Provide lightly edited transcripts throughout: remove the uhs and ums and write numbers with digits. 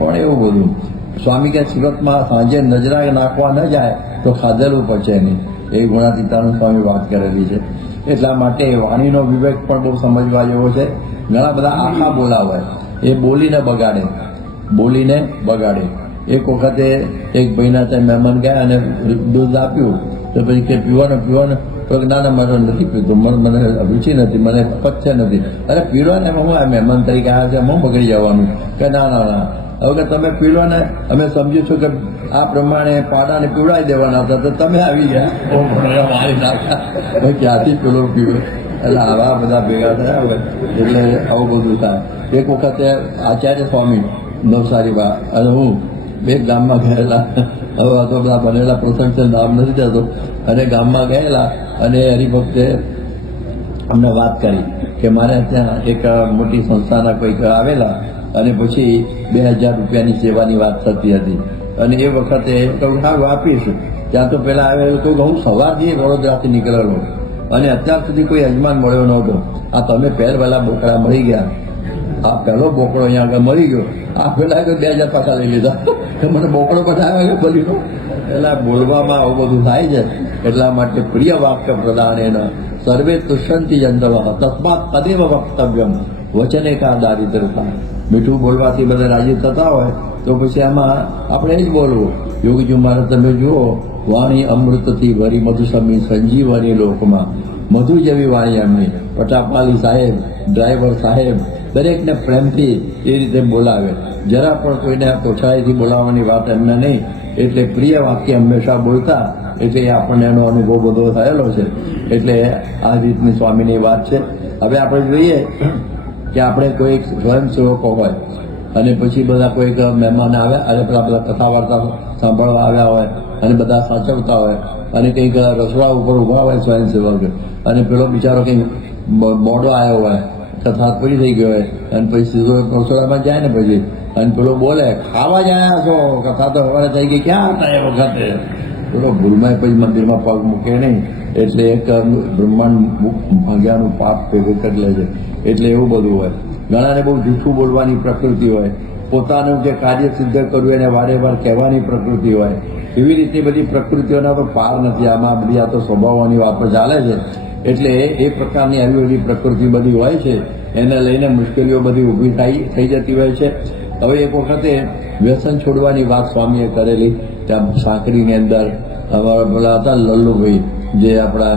પણ એવું બધું સ્વામી કે સુરતમાં સાંજે નજરા નાખવા ન જાય તો ખાધેલું પડશે નહીં, એ ગુણાતીતાનંદ સ્વામી વાત કરેલી છે. એટલા માટે વાણીનો વિવેક પણ બહુ સમજવા જેવો છે. ઘણા બધા આખા બોલાવે, એ બોલીને બગાડે. એક વખતે એક ભાઈના ત્યાં મહેમાન ગયા અને દૂધ આપ્યું તો પછી કે પીવાનું તો ના મારે નથી પીતું, મને રુચિ નથી, મને પચે નથી. અરે પીલો ને એમાં હું આ મહેમાન તરીકે આવ્યા છે, હું બગડી જવાનું. કે ના હવે કે તમે પીલો ને, અમે સમજ્યું છું કે આ પ્રમાણે પાડાને પીવડાવી દેવાના હતા તો તમે આવી ગયા મારી નાખ્યા, ક્યાંથી પીલો પીવો. એટલે આવા બધા ભેગા થયા હોય એટલે આવું બધું થાય. એક વખતે આચાર્ય સ્વામી નવસારીમાં અને હું બે ગામમાં ગયેલા, હવે આ તો બધા બનેલા પ્રસંગ છે, નામ નથી થતો, અને ગામમાં ગયેલા અને હરિભક્તે અમને વાત કરી કે મારે ત્યાં એક મોટી સંસ્થાના કોઈક આવેલા અને પછી 2000 રૂપિયાની સેવાની વાત થતી હતી. અને એ વખતે કહું સારું આપીશું. ત્યાં તો પેલા આવેલું કહું હું સવારથી વડોદરાથી નીકળેલો અને અત્યાર સુધી કોઈ યજમાન મળ્યો નહોતો. આ તમે પહેરવેલા બોકડા મળી ગયા, આ પહેલો બોકડો અહીંયા આગળ મળી ગયો, આ પેલા 2000 પાછા લઈ લીધા, મને બોકડો પઠાવ્યા કે બોલીનો. એટલે બોલવામાં આવું બધું થાય છે. એટલા માટે પ્રિય વાક્ય પ્રદાન સર્વે તુષ્યંતિ જંતવ તસ્માત તદેવ વક્તવ્યમ વચને કા દારિદ્રતા. મીઠું બોલવાથી બધા રાજી થતા હોય તો પછી આમાં આપણે એ જ બોલવું. યોગીજી મહારાજ તમે જુઓ, વાણી અમૃતથી ભરી મધુસમી સંજીવની લોકમાં, મધુ જેવી વાણી એમની. પટાપાલી સાહેબ, ડ્રાઈવર સાહેબ દરેકને પ્રેમથી એ રીતે બોલાવે. જરા પણ કોઈને તોછાઈથી બોલાવવાની વાત એમને નહીં. એટલે પ્રિય વાક્ય હંમેશા બોલતા, એટલે આપણને એનો અનુભવ બધો થયેલો છે. એટલે આ રીતની સ્વામીની વાત છે. હવે આપણે જોઈએ કે આપણે કોઈ સ્વયંસેવકો હોય અને પછી બધા કોઈક મહેમાન આવ્યા અને પેલા બધા કથા વાર્તા સાંભળવા આવ્યા હોય અને બધા સાચવતા હોય અને કંઈક રસોડા ઉપર ઊભા હોય સ્વયંસેવક અને પેલો બિચારો કંઈક મોડો આવ્યો હોય, કથા પૂરી થઈ ગયો હોય અને પછી સીધો રસોડામાં જાય ને પછી અને પેલો બોલે ખાવા જ આવ્યા છો, કથા તો સવારે થઈ ગઈ, ક્યાં હતા એ વખતે. પેલો ભૂલમાં પછી મંદિરમાં પગ મૂકે નહીં એટલે એક બ્રહ્માંડ ભાગ્યાનું પાપ ભેગું કરી લે છે. એટલે એવું બધું હોય. ઘણાને બહુ જૂઠું બોલવાની પ્રકૃતિ હોય, પોતાનું જે કાર્ય સિદ્ધ કરવું એને વારે વાર કહેવાની પ્રકૃતિ હોય. એવી રીતે બધી પ્રકૃતિઓના તો પાર નથી. આમાં બધી આ તો સ્વભાવોની વાતો ચાલે છે. એટલે એ પ્રકારની આવી બધી પ્રકૃતિ બધી હોય છે, એને લઈને મુશ્કેલીઓ બધી ઊભી થઈ જતી હોય છે. હવે એક વખતે વ્યસન છોડવાની વાત સ્વામીએ કરેલી. ત્યાં સાંકરીની અંદર અમારા પેલા હતા લલ્લુભાઈ, જે આપણા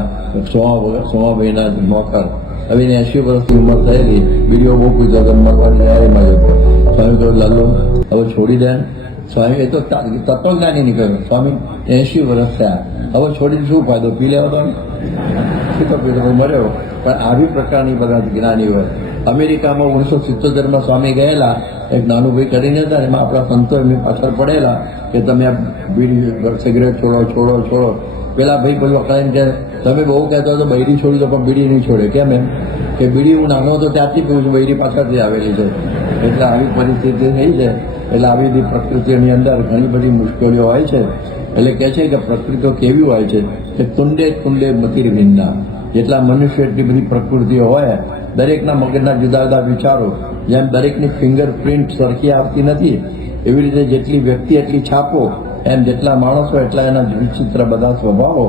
સોમાભાઈના નોકર. હવે એને 80 વર્ષની ઉંમર થયેલી. વિડીયો બહુ પૂછતો હતો, મરવાની તૈયારીમાં જતો. સ્વામી કહ્યું લલ્લુ હવે છોડી દે. સ્વામી એ તો તત્વજ્ઞાની નીકળ્યો. સ્વામી 80 વર્ષ થયા, હવે છોડીને શું ફાયદો, પી લેવો તો પીલો મર્યો. પણ આવી પ્રકારની બધા જ્ઞાની હોય. અમેરિકામાં 1977માં સ્વામી ગયેલા, એક નાનું ભાઈ કરીને હતા, એમાં આપણા સંતો એમની પાછળ પડેલા કે તમે આ બીડી સિગરેટ છોડો. પેલા ભાઈ બધું અકળાઈને કે તમે બહુ કહેતો હતો બૈરી છોડી દો પણ બીડી નહીં છોડે. કેમ એમ કે બીડી હું નાનો હતો ત્યારથી પીવું છું, બૈરી પાછળથી આવેલી છે. એટલે આવી પરિસ્થિતિ થઈ છે. એટલે આવી બધી પ્રકૃતિની અંદર ઘણી બધી મુશ્કેલીઓ હોય છે. એટલે કહે છે કે પ્રકૃતિઓ કેવી હોય છે કે તુંડે મતિર ભિન્ના. જેટલા મનુષ્ય એટલી બધી પ્રકૃતિઓ હોય, દરેકના મગજના જુદા જુદા વિચારો. જેમ દરેકની ફિંગરપ્રિન્ટ સરખી આવતી નથી, એવી રીતે જેટલી વ્યક્તિ એટલી છાપો, એમ જેટલા માણસો એટલા એના વિચિત્ર બધા સ્વભાવો.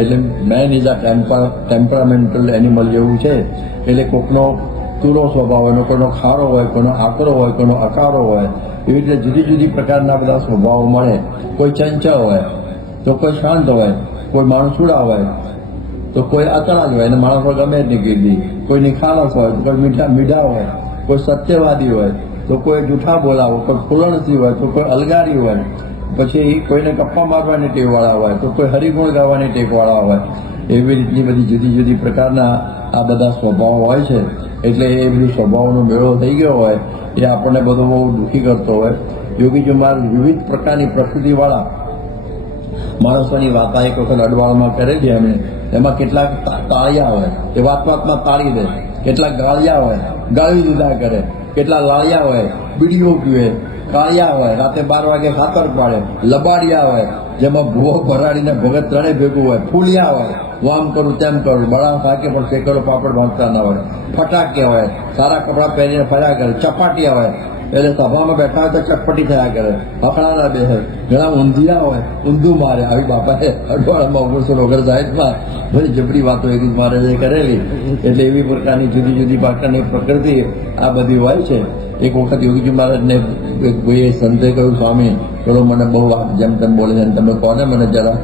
એટલે મેન ઇઝ અ ટેમ્પરામેન્ટલ એનિમલ જેવું છે. એટલે કોકનો તુરો સ્વભાવ હોય, કોઈનો ખારો હોય, કોઈનો આકરો હોય, કોઈનો અકારો હોય. એવી રીતે જુદી જુદી પ્રકારના બધા સ્વભાવો મળે. કોઈ ચંચળ હોય તો કોઈ શાંત હોય, કોઈ માણસુડા હોય તો કોઈ અતળા જ હોય અને માણસો ગમે જ નહીં કીધી. કોઈ નિખાલસ હોય તો કોઈ મીઠા હોય, કોઈ સત્યવાદી હોય તો કોઈ જૂઠા બોલાવો, કોઈ ફૂલણસી હોય તો કોઈ અલગારી હોય. પછી કોઈને ગપ્પા મારવાની ટેવવાળા હોય તો કોઈ હરિગુણ ગાવાની ટેવવાળા હોય. એવી રીતની બધી જુદી જુદી પ્રકારના આ બધા સ્વભાવ હોય છે. એટલે એ બધી સ્વભાવનો મેળો થઈ ગયો હોય એ આપણને બધો બહુ દુઃખી કરતો હોય. યોગીજી મહારાજ વિવિધ પ્રકારની પ્રકૃતિવાળા માણસોની વાતા એક વખત અડવાળમાં કરેલી એમણે. એમાં કેટલાક તાળિયા હોય એ વાતમાં તાળી દે, કેટલાક ગાળિયા હોય ગાળી જુદા કરે, કેટલા લાળિયા હોય બીડીઓ પીવે, કાળિયા હોય રાતે 12 વાગે ખાતર પાડે, લબાડિયા હોય જેમાં ભૂવો ભરાડીને ભગત ત્રણે ભેગું હોય, ફૂલિયા હોય વામ કરું તેમ કરું, બળા થાકે પણ શેકરો પાપડ ભાંગતા ના હોય, ફટાકે હોય સારા કપડાં પહેરીને ફર્યા કરે, ચપાટિયા હોય એટલે સભામાં બેઠા હોય તો ચટપટી થયા કરે, હકડાના બેસે, ઘણા ઊંધિયા હોય ઊંધું મારે. આવી બાપાએ અઠવાડિયામાં 1959માં બધી જબરી વાતો એક મહારાજે કરેલી. એટલે એવી પ્રકારની જુદી જુદી પ્રકારની પ્રકૃતિ આ બધી હોય છે. એક વખત યોગીજી મહારાજને એક ભાઈએ સંતે કહ્યું, સ્વામી પેલો મને બહુ જેમ તેમ બોલે છે, તમે કોને મને જરા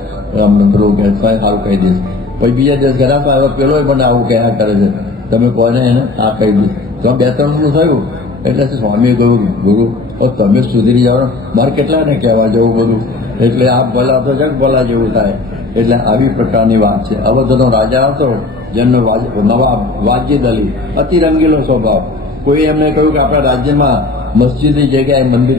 પેલું કે સારું કહી દઈશ. પછી બીજા દિવસ ઘણા આવ્યો, પેલો મને આવું કહ્યા કરે છે, તમે કોને એને આ કહી દઈશ. તો 2-3 થયું. એટલે સ્વામીએ કહ્યું, ગુરુ તમે સુધરી જાઓ, મારે કેટલાને કહેવા જવું બધું. એટલે આ ભલા તો જગ ભલા જેવું થાય. એટલે આવી પ્રકારની વાત છે. અવધનો રાજા હતો, જેમનો નવાબ વાજિદ અલી, અતિ રંગીલો સ્વભાવ. કોઈ એમને કહ્યું કે આપણા રાજ્યમાં મસ્જિદની જગ્યાએ મંદિર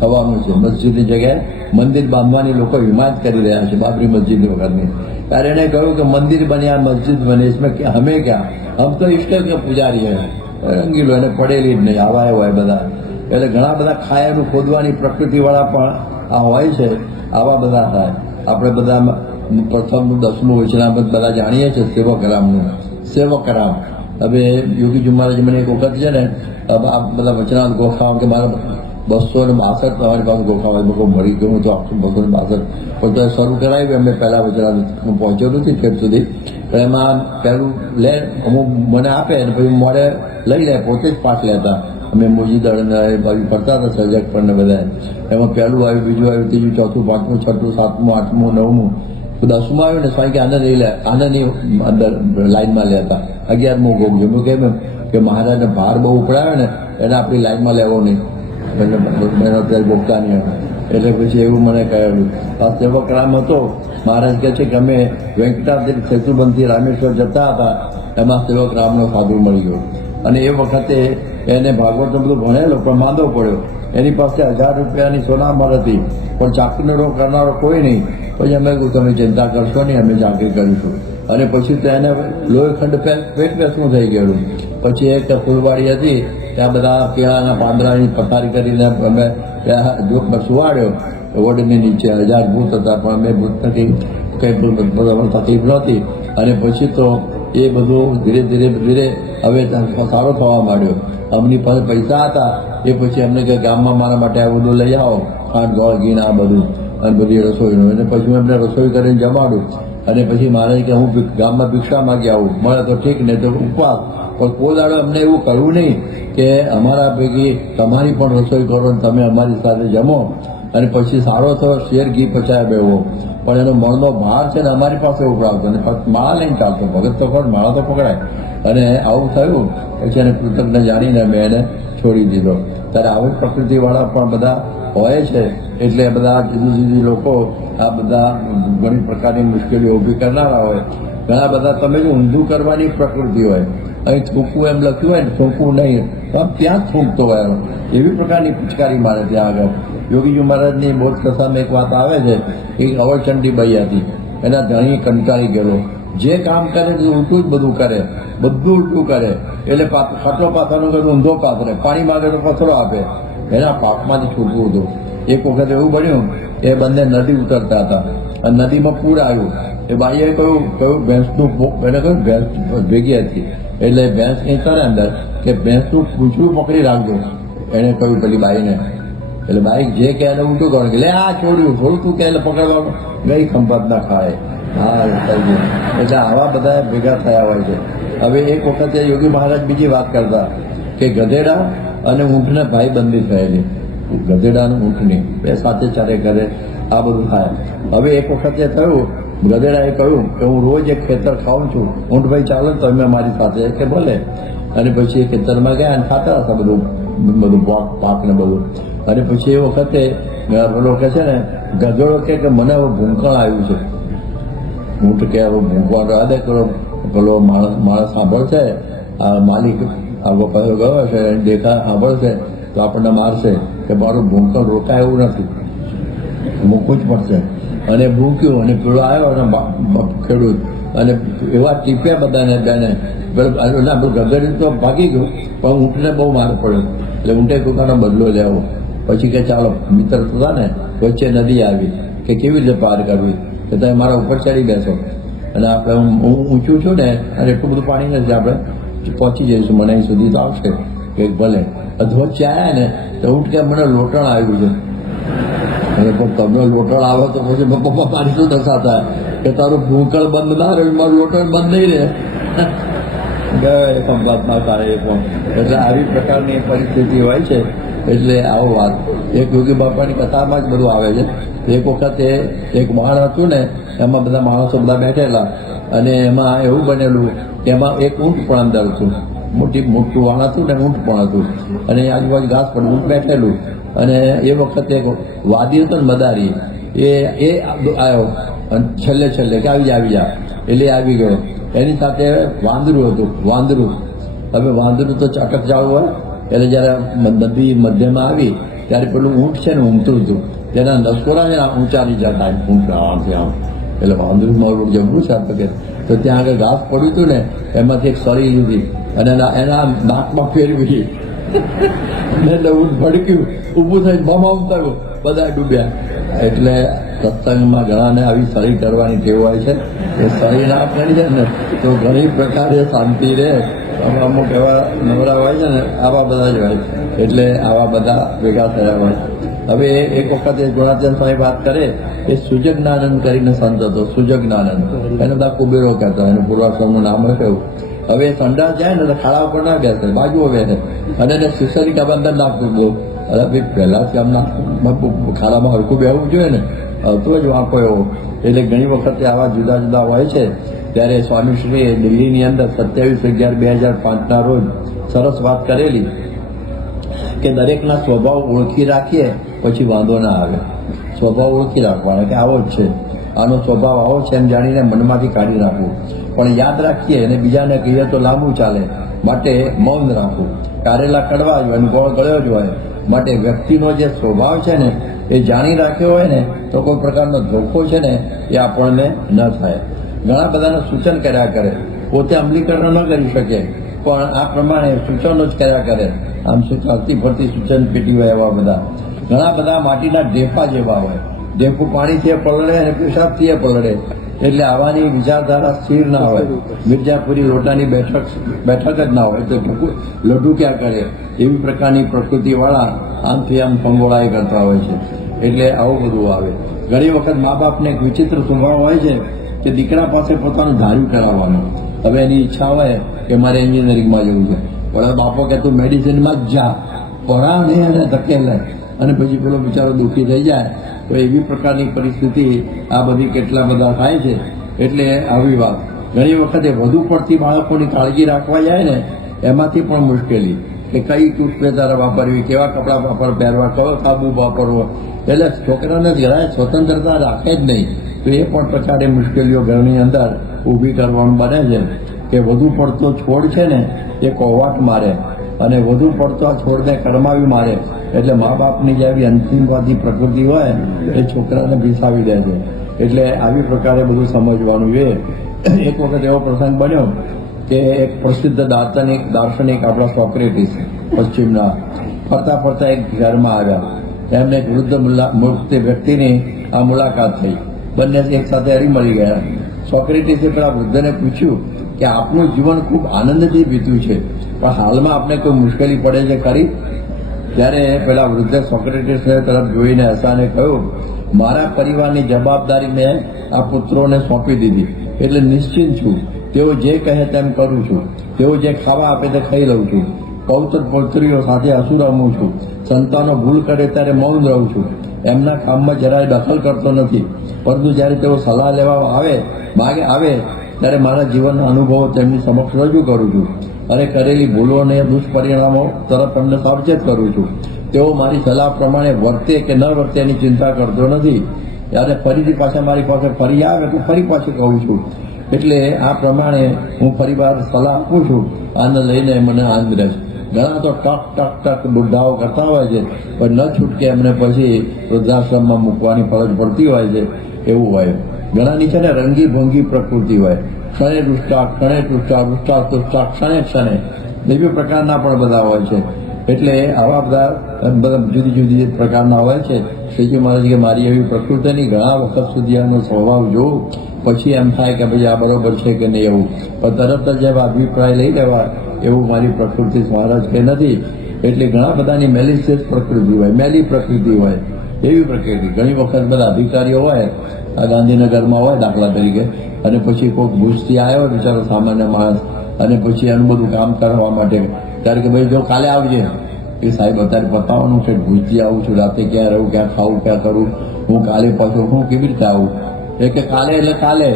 થવાનું છે. મસ્જિદની જગ્યાએ મંદિર બાંધવાની લોકો હિમાયત કરી રહ્યા છે, બાબરી મસ્જિદ વખતની. ત્યારે એને કહ્યું કે મંદિર બન્યા, મસ્જિદ બને, इसमें હમે ક્યાં, હમ તો ઈશ્વર કે પુજારી હૈ. રંગીલો એને પડેલી જ નહીં, આવા હોય બધા. એટલે ઘણા બધા ખાયાનું ખોદવાની પ્રકૃતિવાળા પણ આ હોય છે. આવા બધા થાય. આપણે બધા પ્રથમ 10મું વચનામૃત બધા જાણીએ છીએ, સેવકરામ. હવે યોગીજી મહારાજ મને એક વખત છે ને આ બધા વચનામૃત ગોખાવા કે મારા 262 તમારી પાસે ગોખાવા મળી ગયું તો આખું 262 પણ તો શરૂ કરાવ્યું. એમને પહેલા વચનામૃત હું પહોંચ્યો નથી ઠેઠ સુધી. એમાં પહેલું લે અમુક મને આપે અને પછી મોડે લઈ લે, પોતે જ પાઠ લેતા. અમે મોજી દળ બાજુ ફરતા હતા, સર્જક પર ને બધા. એમાં પહેલું આવ્યું, બીજું આવ્યું, ત્રીજું, ચોથું, પાંચમું, છઠ્ઠું, સાતમું, આઠમું, 9મું. તો 10મું આવ્યું ને સ્વામી કે આને નહીં લે, આનની અંદર લાઈનમાં લેતા. 11મું ગોગજો. મેં કેમ કે મહારાજને ભાર બહુ ઉપડાવે ને એને આપણી લાઈનમાં લેવો નહીં, એટલે ગોગતા નહીં. એટલે પછી એવું મને કહેલું. આ સેવકરામ હતો. મહારાજ કહે છે કે અમે વેંકટાદ્રી સેતુબંધથી રામેશ્વર જતા હતા, એમાં સેવકરામનો સાધુ મળી ગયો. અને એ વખતે એને ભાગવત બધું ભણેલો પણ માંદો પડ્યો. એની પાસે 1000 રૂપિયાની સોનામર હતી, પણ ચાકરીનો કરનારો કોઈ નહીં. પછી અમે કહ્યું તમે ચિંતા કરશો નહીં, અમે ચાકરી કરીશું. અને પછી તો એને લોહીખંડ પેટ પેસવું થઈ ગયેલું. પછી એક ફૂલવાડી હતી, ત્યાં બધા કેળાના પાંદડાની પથારી કરીને અમે જોકમાં સુવાડ્યો. ઓડની નીચે 1000 ભૂત હતા, પણ અમે ભૂત નથી કંઈ તકલીફ નહોતી. અને પછી તો એ બધું ધીરે ધીરે હવે સારો થવા માંડ્યો. અમની પાસે પૈસા હતા. એ પછી અમને કે ગામમાં મારા માટે આ બધું લઈ આવો, ખાંડ ગોળ ઘી આ બધું, અને બધી રસોઈનું. અને પછી હું એમને રસોઈ કરીને જમાડું. અને પછી મારે કે હું ગામમાં ભિક્ષા માગી આવું, મળે તો ઠીક, નહીં તો ઉપવાસ. પણ કોઈ દાડો અમને એવું કરવું નહીં કે અમારા ભેગી તમારી પણ રસોઈ કરો, તમે અમારી સાથે જમો અને પછી સારો થયો શેર ઘી પચાય બેવો. પણ એનો મણનો ભાર છે ને અમારી પાસે ઉપડાવતો, અને માળા લઈને ચાલતો. ભગત તો પણ માળા તો પકડાય. અને આવું થયું. પછી એને કૃતજ્ઞ જાણીને મેં એને છોડી દીધો. ત્યારે આવી પ્રકૃતિવાળા પણ બધા હોય છે. એટલે બધા જુદી જુદી લોકો આ બધા ઘણી પ્રકારની મુશ્કેલીઓ ઊભી કરનારા હોય. ઘણા બધા તમે જો ઊંધું કરવાની પ્રકૃતિ હોય, અહીં થૂકવું એમ લખ્યું હોય ને, થૂકવું નહીં, તો ત્યાં જ થૂકતો હોય. એવી પ્રકારની પિચકારી મારે ત્યાં આગળ. યોગીજી મહારાજની બોધ કથામાં એક વાત આવે છે. એક અવળચંડી બાઈ હતી, એના ધણી કંટાળી ગયેલો. જે કામ કરે તે ઉલટું જ બધું કરે, બધું ઉલટું કરે. એટલે ખાટલો પાથરનો કરે ઊંધો પાથરે, પાણી માગે તો પથરો આપે. એના પાપમાંથી છૂટવું હતું. એક વખત એવું બન્યું, એ બંને નદી ઉતરતા હતા અને નદીમાં પૂર આવ્યું. એ બાઈએ કહ્યું ભેંસનું એને કહ્યું ભેંસ ભેગી હતી, એટલે ભેંસ કંઈ કરે અંદર કે ભેંસનું પૂંછડું પકડી રાખજો. એને કહ્યું પેલી બાઈને. એટલે બાઈ જે કહે એને ઊંધું કરવાનું, એટલે આ છોડ્યું થોડું તું કે એટલે પકડવાનું, ગઈ ખંભાત ના ખાય. હા થઈ ગયું. એટલે આવા બધા ભેગા થયા હોય છે. હવે એક વખતે યોગી મહારાજ બીજી વાત કરતા કે ગધેડા અને ઊંટને ભાઈબંધી થયેલી. ગધેડા અને ઊંટની બે સાથે ચારે કરે, આ બધું થાય. હવે એક વખતે થયું, ગધેડાએ કહ્યું કે હું રોજ એક ખેતર ખાઉં છું, ઊંટભાઈ ચાલો તો અમે મારી સાથે, કે ભલે. અને પછી એ ખેતરમાં ગયા અને ખાતા હતા બધું પાક ને બધું. અને પછી એ વખતે પેલો કે છે ને ગધેડો કે મને હવે ભૂંકણ આવ્યું છે. ઊંટ કે હવે ભૂંકવાનો આદે કરો, પેલો માણસ સાંભળશે, આ માલિક આગો પાછો ગયો છે, દેખા સાંભળશે તો આપણને મારશે, કે મારું ભૂંકણ રોકાય એવું નથી, મૂકવું જ પડશે. અને ભૂંક્યું અને પેલો આવ્યો અને ખેડૂત અને એવા ટીપ્યા બધાને બેને. ગધેડી તો ભાગી ગયું, પણ ઊંટને બહુ માર પડ્યો. એટલે ઊંટે પોતાનો બદલો લેવો. પછી કે ચાલો મિત્ર હતા ને, વચ્ચે નદી આવી, કે કેવી રીતે પાર કરવી, કે તમે મારા ઉપર ચડી બેસો અને આપણે હું ઊંચું છું ને, અને એટલું બધું પાણી નથી, આપણે પહોંચી જઈશું, મને અહીં સુધી તો આવશે. કે ભલે. વચ્ચે આવ્યા ને તો ઊંટ કે મને લોટણ આવ્યું છે. અને પણ તમને લોટણ આવે તો પછી પપ્પા મારી શું દશા થાય કે તારું ભૂકળ બંધ ના રહે, મારું લોટણ બંધ નહીં રહે. ગયે સંવાદમાં તારે એ પણ એટલે આવી પ્રકારની પરિસ્થિતિ હોય છે. એટલે આવો વાત એક યોગી બાપાની કથામાં જ બધું આવે છે. એક વખતે એક મહાણ હતું ને, એમાં બધા માણસો બધા બેઠેલા અને એમાં એવું બનેલું કે એમાં એક ઊંટ પણ અંદર હતું. મોટું વાણ હતું ને ઊંટ પણ હતું અને આજુબાજુ ઘાસ પણ ઊંટ બેઠેલું. અને એ વખતે એક વાદી હતો ને મદારી, એ આવ્યો અને છેલ્લે કે આવી જા એટલે આવી ગયો. એની સાથે વાંદરું હતું. હવે વાંદરું તો ચટક જવું હોય એટલે જયારે નદી મધ્યમાં આવી ત્યારે પેલું ઊંટ છે ને ઊંઘતું હતું, તેના નસકોરા છે ને ઊંચા નીચા થાય ઊંટ આમથી આમ. એટલે વાંદરું મારું જબરું છે તો ત્યાં આગળ ઘાસ પડ્યું હતું ને એમાંથી એક સરી લીધી અને એના નાકમાં ફેરવી એટલે ઊંટ ભડક્યું, ઊભું થઈને બમામ થયું, બધા ડૂબ્યા. એટલે સત્સંગમાં ઘણાને આવી સરી કરવાની ટેવ હોય છે. એ સરી ના કરી છે ને તો ઘણી પ્રકારે શાંતિ રહે. અમુક એવા નવરા હોય છે ને આવા બધા જ હોય, એટલે આવા બધા ભેગા થયા હોય. હવે એક વખતે ગુણાચંદ સ્વામી વાત કરે એ સુજજ્ઞાનંદ કરીને સંત હતો. સુજજ્ઞાનંદ એને બધા કુબેરો કહેતા, એનું પૂર્વાશ્રમનું નામ હતું. હવે સંડાસ જાય ને તો ખાડા ઉપર ના બેસે, બાજુઓ બેસે અને એને શિષ્યની કાબ અંદર નાખતું બહુ. અરે ભાઈ પહેલાથી આમ ખાડામાં હરખું બેહવું જોઈએ ને, તો જ વાંકો એવો. એટલે ઘણી વખતે આવા જુદા જુદા હોય છે. ત્યારે સ્વામીશ્રીએ દિલ્હીની અંદર 27/11/2005 રોજ સરસ વાત કરેલી કે દરેકના સ્વભાવ ઓળખી રાખીએ પછી વાંધો ના આવે. સ્વભાવ ઓળખી રાખવાનો કે આવો જ છે, આનો સ્વભાવ આવો છે એમ જાણીને મનમાંથી કાઢી રાખવું. પણ યાદ રાખીએ અને બીજાને કહીએ તો લાંબુ ચાલે, માટે મૌન રાખવું. કારેલા કડવા જ હોય અને ગોળ ગળ્યો જ હોય. માટે વ્યક્તિનો જે સ્વભાવ છે ને એ જાણી રાખ્યો હોય ને તો કોઈ પ્રકારનો ધોખો છે ને એ આપણને ન થાય. ઘણા બધાને સૂચન કર્યા કરે, પોતે અમલીકરણ ન કરી શકે પણ આ પ્રમાણે સૂચનો જ કર્યા કરે. આમ શું ચાલતી ફરતી સૂચન પેટી હોય એવા બધા. ઘણા બધા માટીના ઢેફા જેવા હોય, ઢેફું પાણીથી પલળે અને પેશાબથી પલળે. એટલે આવાની વિચારધારા સ્થિર ના હોય. મિર્જાપુરી લોટાની બેઠક જ ના હોય તો લડ્ડુ ક્યાં કરે એવી પ્રકારની પ્રકૃતિવાળા આમથી આમ પંગોળાએ કરતા હોય છે. એટલે આવું બધું આવે. ઘણી વખત મા બાપને એક વિચિત્ર સ્વભાવ હોય છે કે દીકરા પાસે પોતાનું ધાર્યું કરાવવાનું. હવે એની ઈચ્છા હોય કે મારે એન્જિનિયરિંગમાં જવું છે, પણ બાપો કે તું મેડિસિનમાં જ જા, પરાણે અને ધકેલે અને પછી પેલો બિચારો દુઃખી થઈ જાય. તો એવી પ્રકારની પરિસ્થિતિ આ બધી કેટલા બધા થાય છે. એટલે આવી વાત ઘણી વખતે વધુ પડતી બાળકોની કાળજી રાખવા જાય ને એમાંથી પણ મુશ્કેલી કે કઈ ટૂથપેસ્ટ વાપરવી, કેવા કપડાં પહેરવા, કયો સાબુ વાપરવો. એટલે છોકરાને જરાય સ્વતંત્રતા રાખે જ નહીં તો એ પણ પ્રકારે મુશ્કેલીઓ ઘરની અંદર ઊભી કરવાનું બને છે. કે વધુ પડતો છોડ છે ને એ કોવાટ મારે અને વધુ પડતો આ છોડને કડમાવી મારે. એટલે મા બાપની જે આવી અંતિમવાદી પ્રકૃતિ હોય એ છોકરાને ભીસાવી દે છે. એટલે આવી પ્રકારે બધું સમજવાનું છે. એક વખત એવો પ્રસંગ બન્યો કે એક પ્રસિદ્ધ દાર્શનિક આપણા સોક્રેટિસ પશ્ચિમના ફરતા એક ઘરમાં આવ્યા. એમને એક વૃદ્ધ વ્યક્તિની આ મુલાકાત થઈ. બંને એક સાથે હળીમળી ગયા. સોક્રેટિસે પેલા વૃદ્ધને પૂછ્યું કે આપનું જીવન ખૂબ આનંદથી વીત્યું છે પણ હાલમાં આપને કોઈ મુશ્કેલી પડે છે ખરી? ત્યારે પેલા વૃદ્ધે સોક્રેટિસને તરફ જોઈને હસાને કહ્યું, મારા પરિવારની જવાબદારી મેં આ પુત્રોને સોંપી દીધી એટલે નિશ્ચિંત છું. તેઓ જે કહે તેમ કરું છું. તેઓ જે ખાવા આપે તે ખાઈ લઉં છું. પૌત્ર પૌત્રીઓ સાથે હસુ રમું છું. સંતાનો ભૂલ કરે ત્યારે મૌન રહું છું. એમના કામમાં જરાય દખલ કરતો નથી. પરંતુ જ્યારે તેઓ સલાહ લેવા આવે ત્યારે મારા જીવનના અનુભવો તેમની સમક્ષ રજૂ કરું છું અને કરેલી ભૂલો અને દુષ્પરિણામો તરફ એમને સાવચેત કરું છું. તેઓ મારી સલાહ પ્રમાણે વર્તે કે ન વર્તે એની ચિંતા કરતો નથી. ત્યારે ફરીથી પાછા મારી પાસે ફરી આવે તો ફરી પાછું કહું છું. એટલે આ પ્રમાણે હું ફરીવાર સલાહ આપું છું. આને લઈને મને આનંદ રહે છે. ઘણા તો ટક બુઢાઓ કરતા હોય છે પણ ન છૂટકે એમને પછી વૃદ્ધાશ્રમમાં મૂકવાની ફરજ પડતી હોય છે. એવું હોય. ઘણાની છે ને રંગી ભોંગી પ્રકૃતિ હોય. ક્ષણે દુષ્ટા ક્ષણે એવી પ્રકારના પણ બધા હોય છે. એટલે આવા બધા જુદી જુદી પ્રકારના હોય છે. શ્રીજી મહારાજ કે મારી એવી પ્રકૃતિની ઘણા વખત સુધી આનો સ્વભાવ જોઉં પછી એમ થાય કે ભાઈ આ બરોબર છે કે નહીં એવું. પણ તરત જ એવા અભિપ્રાય લઈ લેવા એવું મારી પ્રકૃતિ મહારાજ કે નથી. એટલે ઘણા બધાની મેલિશિયસ પ્રકૃતિ હોય, મેલી પ્રકૃતિ હોય, એવી પ્રકૃતિ. ઘણી વખત બધા અધિકારીઓ હોય, આ ગાંધીનગરમાં હોય દાખલા તરીકે, અને પછી કોઈક ભૂજથી આવ્યો બિચારો સામાન્ય માણસ, અને પછી એનું બધું કામ કરવા માટે ત્યારે કે ભાઈ જો કાલે આવજે. એ સાહેબ અત્યારે બતાવવાનું છે, ભૂજથી આવું છું, રાતે ક્યાં રહું, ક્યાં ખાવું, ક્યાં કરું, હું કાલે પાછું હું કેવી રીતે આવું? એ કે કાલે એટલે કાલે.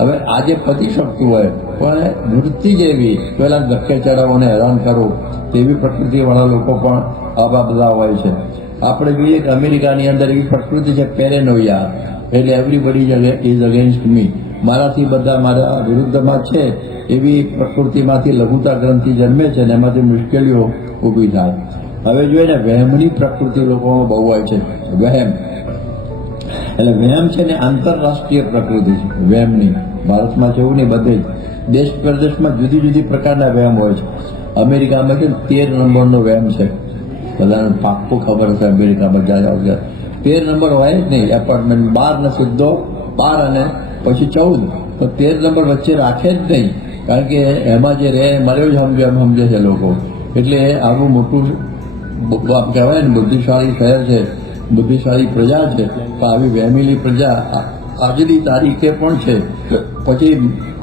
હવે આજે પતી શકતું હોય પણ વૃત્તિ જેવી પેલા ધક્કે ચડાવોને હેરાન કરો તેવી પ્રકૃતિવાળા લોકો પણ આવા બધા હોય છે. આપણે જોઈએ કે અમેરિકાની અંદર એવી પ્રકૃતિ છે, પેરેનોયા, એટલે એવરીબડી ઇઝ અગેન્સ્ટ મી, મારાથી બધા મારા વિરુદ્ધમાં છે, એવી પ્રકૃતિમાંથી લઘુતા ગ્રંથિ જન્મે છે અને એમાંથી મુશ્કેલીઓ ઊભી થાય. હવે જોઈએ ને વહેમની પ્રકૃતિ લોકોમાં બહુ હોય છે. વહેમ એટલે વહેમ છે ને આંતરરાષ્ટ્રીય પ્રકૃતિ છે વહેમની. ભારતમાં છે એવું નહીં, બધે જ દેશ પ્રદેશમાં જુદી જુદી પ્રકારના વહેમ હોય છે. અમેરિકામાં છે 13 નંબરનો વહેમ છે, બધાને પાક્કું ખબર હશે. અમેરિકામાં જાય 13 નંબર હોય જ નહીં, એપાર્ટમેન્ટ 12 ને સીધો 12 અને પછી 14, તો 13 નંબર વચ્ચે રાખે જ નહીં, કારણ કે એમાં જે રહે મળ્યો જ સમજે છે લોકો. એટલે આવું મોટું કહેવાય ને બુદ્ધિશાળી શહેર છે, બુદ્ધિશાળી પ્રજા છે, તો આવી વહેમેલી પ્રજા આજની તારીખે પણ છે. પછી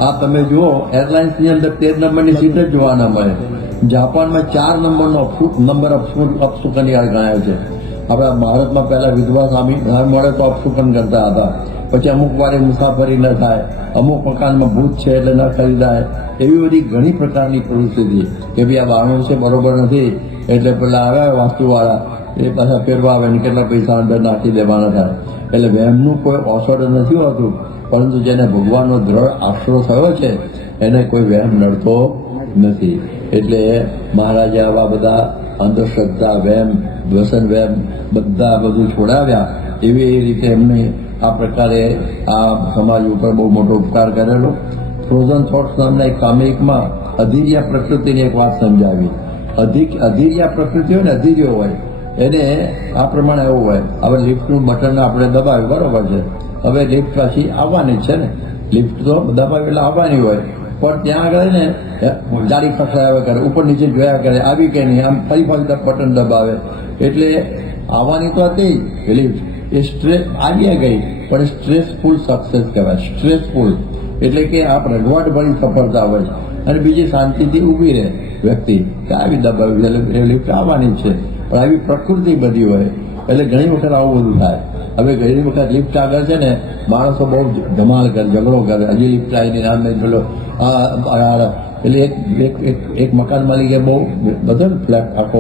આ તમે જુઓ એરલાઇન્સની અંદર 13 નંબરની સીટ જ જોવા ના મળે. જાપાનમાં 4 નંબરનો નંબર અપશુકનિયાળ ગણાય છે. આપણા ભારતમાં પહેલા વિધવા સ્વામી મળે તો અપશુકન કરતા હતા, પછી અમુક વારે મુસાફરી ન થાય, અમુક મકાનમાં ભૂત છે એટલે ન ખરીદાય, એવી બધી ઘણી પ્રકારની પરિસ્થિતિ કે ભાઈ આ બારણું છે બરોબર નથી, એટલે પેલા આવ્યા વાસ્તુવાળા એ પાછા ફેરવા આવે ને કેટલા પૈસા અંદર નાખી દેવાના થાય. એટલે વહેમનું કોઈ અવસર નથી હોતું, પરંતુ જેને ભગવાનનો દ્રઢ આશરો થયો છે એને કોઈ વહેમ નડતો નથી. એટલે મહારાજે આવા બધા અંધશ્રદ્ધા, વહેમ, વ્યસન વહેમ બધું છોડાવ્યા. એવી રીતે એમને આ પ્રકારે આ સમાજ ઉપર બહુ મોટો ઉપકાર કરેલો. ફ્રોઝન થોટ્સ નામના એક સામયિકમાં અધીર્યા પ્રકૃતિની એક વાત સમજાવી. અધીર્યા પ્રકૃતિ હોય ને, અધીર્યો હોય, એને આ પ્રમાણે એવું હોય, હવે લિફ્ટનું બટન આપણે દબાવ્યું બરોબર છે, હવે લિફ્ટ પાછી આવવાની જ છે ને, લિફ્ટ તો દબાવી એટલે આવવાની હોય, પણ ત્યાં આગળ ને ગાડી ખખડાવ્યા કરે, ઉપર નીચે જોયા કરે, આવી કે નહીં, આમ ફરી બટન દબાવે, એટલે આવવાની તો હતી લિફ્ટ, એ સ્ટ્રેસ આવી ગઈ, પણ સ્ટ્રેસફુલ સક્સેસ કહેવાય. સ્ટ્રેસફુલ એટલે કે આ રઘવાટ ભરી સફળતા હોય, અને બીજી શાંતિથી ઊભી રહે વ્યક્તિ કે આવી દબાવી એટલે એ લિફ્ટ આવવાની જ છે. પણ આવી પ્રકૃતિ બધી હોય એટલે ઘણી વખત આવું બધું થાય. હવે ઘણી વખત લિફ્ટ આગળ છે ને માણસો બહુ ધમાલ કરે, ઝઘડો કરે, હજી લિફ્ટ આવીને નામ નહીં પેલો એટલે એક મકાન માલિકે બહુ બધો ફ્લેટ આખો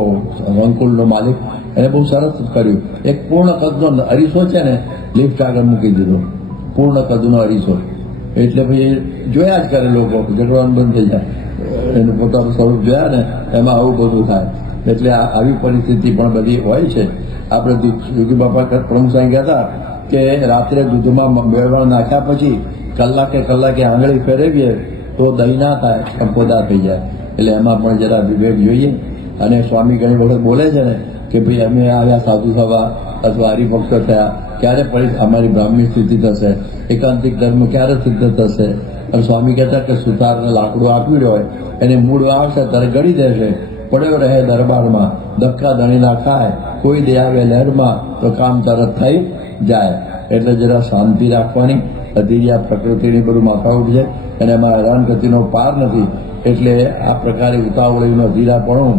અંકુલનો માલિક એને બહુ સરસ કર્યું. એક પૂર્ણ કદનો અરીસો છે ને લિફ્ટ આગળ મૂકી દીધો, પૂર્ણ કદનો અરીસો, એટલે પછી જોયા જ કરે લોકો, ઝઘડવાનું બંધ થઈ જાય. એનું પોતાનું સ્વરૂપ જોયા ને એમાં આવું બધું થાય. એટલે આવી પરિસ્થિતિ પણ બધી હોય છે. આપણે યોગી બાપા પ્રમુખ સાહેબ કહેતા કે રાત્રે દૂધમાં મેળવા નાખ્યા પછી કલાકે આંગળી ફેરવીએ તો દહીં ના થાય, સંપોદા થઈ જાય. એટલે એમાં પણ જરા વિવેક જોઈએ. અને સ્વામી ઘણી વખત બોલે છે ને કે ભાઈ અમે આવ્યા સાધુ સભા અથવા હરિભક્ત થયા, ક્યારે અમારી બ્રાહ્મણી સ્થિતિ થશે, એકાંતિક ધર્મ ક્યારે સિદ્ધ થશે? અને સ્વામી કહેતા કે સુતારને લાકડું આપ્યું હોય એને મૂળ આવશે ત્યારે ગળી દેશે, પડ્યો રહે દરબારમાં, ધક્કા ધણી ના ખાય, કોઈ દે આવે લહેરમાં તો કામ તરત થઈ જાય. એટલે જરા શાંતિ રાખવાની. અધીર્યા પ્રકૃતિની બધું માથાઉટ છે અને એમાં હેરાનગતિનો પાર નથી. એટલે આ પ્રકારે ઉતાવળીનો અધીરાપણું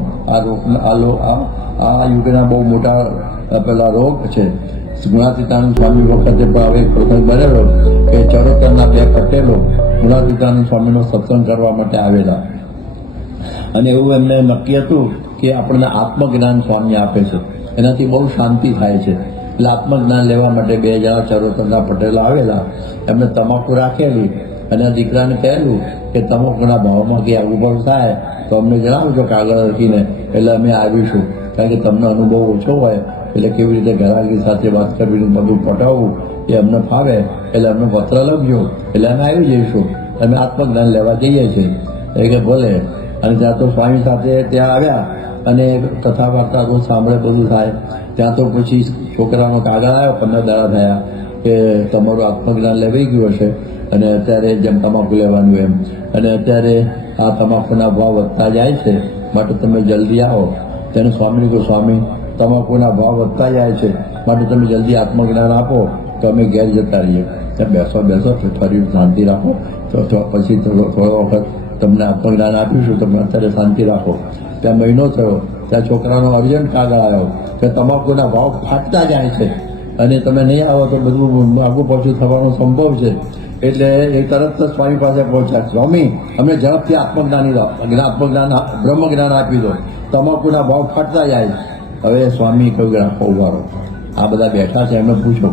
આ યુગના બહુ મોટા પેલા રોગ છે. ગુણાતીતાનંદ સ્વામી વખતે પણ હવે પ્રસંગ બનેલો કે ચરોતરના 2 પટેલો ગુણાતીતાનંદ સ્વામીનો સત્સંગ કરવા માટે આવેલા, અને એવું એમને નક્કી હતું કે આપણને આત્મજ્ઞાન સ્વામી આપે છે, એનાથી બહુ શાંતિ થાય છે. એટલે આત્મજ્ઞાન લેવા માટે 2 જણા ચરોતરના પટેલ આવેલા. એમને તમાકુ રાખેલી અને દીકરાને કહેલું કે તમાકુના ભાવમાં કંઈ અનુભવ થાય તો અમને જણાવજો કાગળ લખીને, એટલે અમે આવીશું. કારણ કે તમને અનુભવ ઓછો હોય એટલે કેવી રીતે ગ્રાહકી સાથે વાત કરવી, બધું પટાવવું એ અમને ફાવે, એટલે અમને પત્ર લખજો, એટલે અમે આવી જઈશું, અમે આત્મજ્ઞાન લેવા જઈએ છીએ. એ કે ભલે. અને ત્યાં તો સ્વામી સાથે ત્યાં આવ્યા અને કથા વાર્તા રોજ સાંભળે, બધું થાય. ત્યાં તો પછી છોકરાનો કાગળ આવ્યો, 15 દાડા થયા કે તમારું આત્મજ્ઞાન લેવાઈ ગયું હશે અને અત્યારે જેમ તમાકુ લેવાનું એમ, અને અત્યારે આ તમાકુના ભાવ વધતા જાય છે, માટે તમે જલ્દી આવો. તેને સ્વામીને કહ્યું, સ્વામી તમાકુના ભાવ વધતા જાય છે, માટે તમે જલ્દી આત્મજ્ઞાન આપો તો અમે ઘેર જતા રહીએ. ત્યાં બેસો ફરી શાંતિ રાખો, તો પછી થોડો વખત તમને આત્મજ્ઞાન આપીશું, તમે અત્યારે શાંતિ રાખો. ત્યાં મહિનો થયો, ત્યાં છોકરાનો અર્જન્ટ કાગળ આવ્યો કે તમાકુના ભાવ ફાટતા જાય છે અને તમે નહીં આવો તો બધું આગું પાછું થવાનો સંભવ છે. એટલે એ તરત જ સ્વામી પાસે પહોંચ્યા, સ્વામી અમને ઝડપથી આત્મજ્ઞાન બ્રહ્મજ્ઞાન આપી દો, તમાકુના ભાવ ફાટતા જાય. હવે સ્વામી કહ્યું કે રાખો ઉભારો, આ બધા બેઠા છે એમને પૂછો,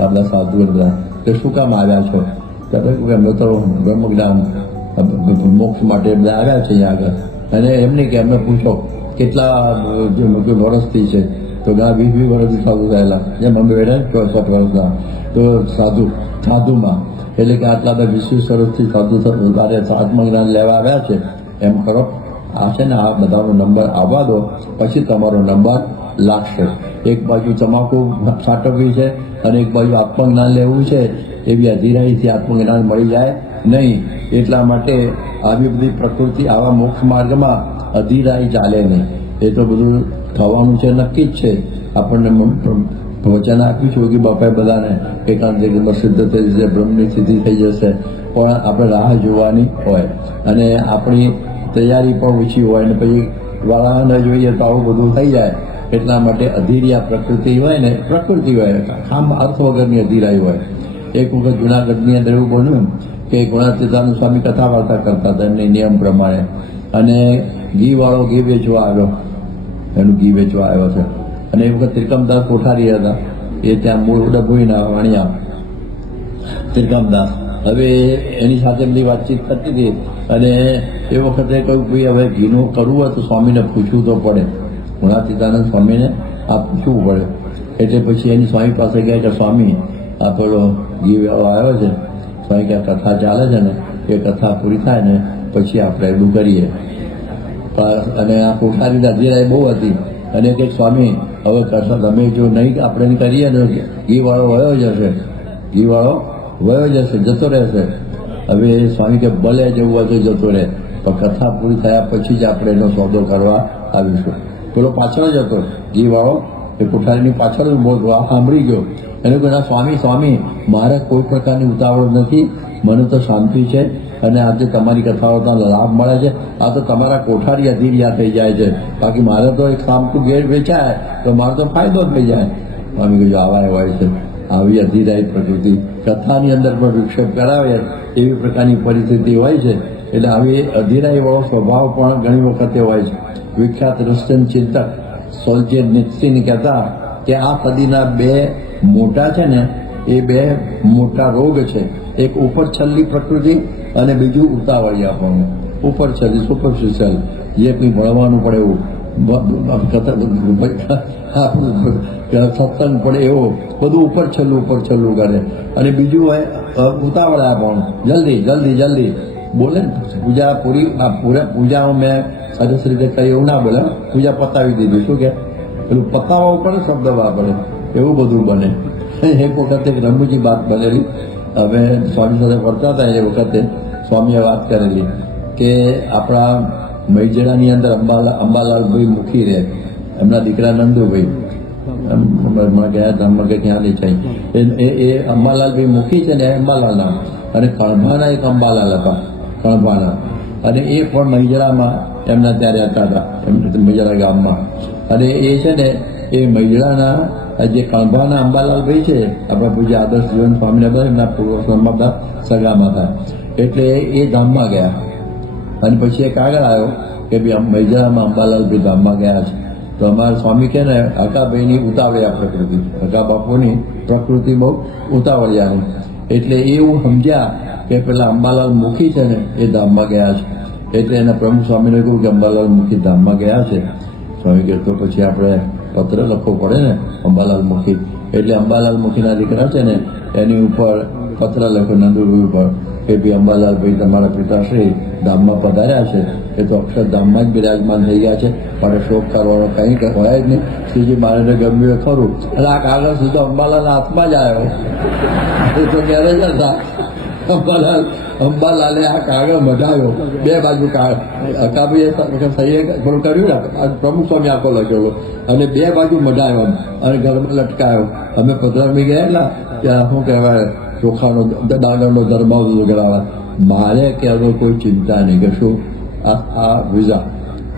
આ બધા સાધુ બધા કે શું કામ આવ્યા છો? ત્યારે એમને તો બ્રહ્મજ્ઞાન મોક્ષ માટે બધા આવ્યા છે અહીંયા આગળ. અને એમને કે એમને પૂછો કેટલા વર્ષથી છે? તો ઘણા 20 વર્ષથી સાધુ થયેલા, જેમ અમે બેઠા 64 વર્ષના. તો સાધુમાં એટલે કે આટલા બધા 20 વર્ષથી સાધુ તારે આત્મજ્ઞાન લેવા આવ્યા છે એમ કરો. આ છે ને આ બધાનો નંબર આવવા દો, પછી તમારો નંબર લાગશે. એક બાજુ તમાકુ સાટવવી છે અને એક બાજુ આત્મજ્ઞાન લેવું છે. એવી અધીરાઈથી આત્મજ્ઞાન મળી જાય નહીં. એટલા માટે આવી બધી પ્રકૃતિ આવા મોક્ષ માર્ગમાં અધીરાઈ ચાલે નહીં. એ તો બધું થવાનું છે, નક્કી જ છે. આપણને વચન આપ્યું છું કે બાપાએ બધાને એકાંત સિદ્ધ થઈ જશે, બ્રહ્મની સ્થિતિ થઈ જશે, પણ આપણે રાહ જોવાની હોય અને આપણી તૈયારી પણ ઓછી હોય ને પછી વાળા ન જોઈએ તો આવું બધું થઈ જાય. એટલા માટે અધીરિયા પ્રકૃતિ હોય ને, પ્રકૃતિ હોય, આમ અર્થ વગરની અધીરાઈ હોય. એક વખત જુનાગઢની અંદર એવું બન્યું કે ગુણાતીતાનંદ સ્વામી કથા વાર્તા કરતા હતા એમની નિયમ પ્રમાણે, અને ઘીવાળો ઘી વેચવા આવ્યો, એનું ઘી વેચવા આવ્યો છે. અને એ વખત ત્રિકમદાસ કોઠારી હતા, એ ત્યાં મૂળ ડભોઈના વાણિયા ત્રિકમદાસ. હવે એની સાથે એમની વાતચીત થતી હતી અને એ વખતે કહ્યું ભાઈ હવે ઘીનું કરવું હોય તો સ્વામીને પૂછવું તો પડે, ગુણાતીતાનંદ સ્વામીને આ પૂછવું પડે. એટલે પછી એની સ્વામી પાસે ગયા કે સ્વામી આ પેલો ઘી વાળો આવ્યો છે, સ્વામી કે કથા ચાલે છે ને, એ કથા પૂરી થાય ને પછી આપણે એટલું કરીએ. અને આ કોઠારીની અધીરાઈ બહુ હતી અને કંઈક સ્વામી હવે કથા તમે જો નહીં આપણે કરીએ ને ઘી વાળો વયો જશે, જતો રહેશે. હવે સ્વામી કે ભલે જવું હોય તો જતો રહે, પણ કથા પૂરી થયા પછી જ આપણે એનો સોદો કરવા આવીશું. પેલો પાછળ જ હતો ઘી વાળો, એ કોઠારીની પાછળ જ ઉભો હતો. આ સાંભળી ગયો. એને કહ્યું સ્વામી મારે કોઈ પ્રકારની ઉતાવળ નથી, મને તો શાંતિ છે અને આજે તમારી કથાઓનો લાભ મળે છે. આ તો તમારા કોઠારી અધીરિયા થઈ જાય છે, બાકી મારે તો એક સામટું ઘેર વેચાય તો મારે તો ફાયદો થઈ જાય. સ્વામી કહ્યું આવા હોય છે, આવી અધીરાઈ પ્રકૃતિ કથાની અંદર પણ વિક્ષેપ કરાવે એવી પ્રકારની પરિસ્થિતિ હોય છે. એટલે આવી અધીરાઈ વાળો સ્વભાવ પણ ઘણી વખતે હોય છે. વિખ્યાત રશિયન ચિંતક સોલ્જેનિત્સીન કહેતા કે આ સદીના 2 મોટા છે ને, એ 2 મોટા રોગ છે. એક ઉપર છલ્લી પ્રકૃતિ અને બીજું ઉતાવળિયાપણું. ઉપર છલ્લી સુપરફિશિયલ, જે કંઈ ભણવાનું પડે એવું, સત્સંગ પડે એવો બધું ઉપર છલ્લું કરે. અને બીજું હોય ઉતાવળિયાપણું, જલ્દી બોલે ને પૂજા મેં સરસ રીતે કરી એવું ના બોલે, પૂજા પતાવી દીધી. શું કે પેલું પતાવવા પડે, શબ્દ વાપરે, એવું બધું બને. એક વખતે એક રમૂજી વાત બનેલી. હવે સ્વામી સાથે ફરતા હતા એ વખતે સ્વામીએ વાત કરેલી કે આપણા મૈજડાની અંદર અંબાલાલભાઈ મુખી રહે, એમના દીકરા નંદુભાઈ ગયા ધામમાં કે ક્યાં નહીં થાય. એ અંબાલાલભાઈ મુખી છે ને અંબાલાલના, અને કણભાના એક અંબાલાલ હતા કણભાના, અને એ પણ મૈજડામાં એમના ત્યાં રહેતા હતા, મૈજડા ગામમાં. અને એ છે ને એ મૈજડાના જે કણભાના અંબાલાલભાઈ છે, આપણા પૂજ્ય આદર્શ જીવન સ્વામીને બધા એમના પૂર્વમાં બધા સગામાં થાય. એટલે એ ધામમાં ગયા અને પછી એક આગળ આવ્યો કે ભાઈ મૈજડામાં અંબાલાલભાઈ ધામમાં ગયા છે. તો અમારા સ્વામી કે ને હકાભાઈની ઉતાવળિયા પ્રકૃતિ, હકા બાપુની પ્રકૃતિ બહુ ઉતાવળિયાની. એટલે એવું સમજ્યા કે પેલા અંબાલાલ મુખી છે ને એ ધામમાં ગયા છે. એટલે એના પ્રમુખ સ્વામીને કહ્યું કે અંબાલાલ મુખી ધામમાં ગયા છે. સ્વામી કહે તો પછી આપણે પત્ર લખવો પડે ને અંબાલાલ મુખી. એટલે અંબાલાલ મુખીના દીકરા છે ને એની ઉપર પત્ર લખ્યો નંદુભાઈ ઉપર કે ભાઈ અંબાલાલભાઈ તમારા પિતાશ્રી ધામમાં પધાર્યા છે, એ તો અક્ષરધામમાં જ બિરાજમાન થઈ ગયા છે, મારે શોક કરવાનો કંઈ હોય જ નહીં. શ્રીજી મારે ગમ્યું ખરું. એટલે આ કાગળ સીધો અંબાલાલના હાથમાં જ આવ્યો. એ તો ક્યારે જ હતા અંબાલાલે આ કાગળ મઢાયો, બે બાજુ અકાબીએ થોડું કર્યું ને, પ્રમુખ સ્વામી આખો લખેલો, અને બે બાજુ મઢાયો અને ઘરમાં લટકાયો. અમે પધરામી ગયેલા ત્યાં શું કહેવાય ચોખાનો દાગરનો ધર્માવ ગળાવા. મારે કે હવે કોઈ ચિંતા નહીં કે શું આ વિઝા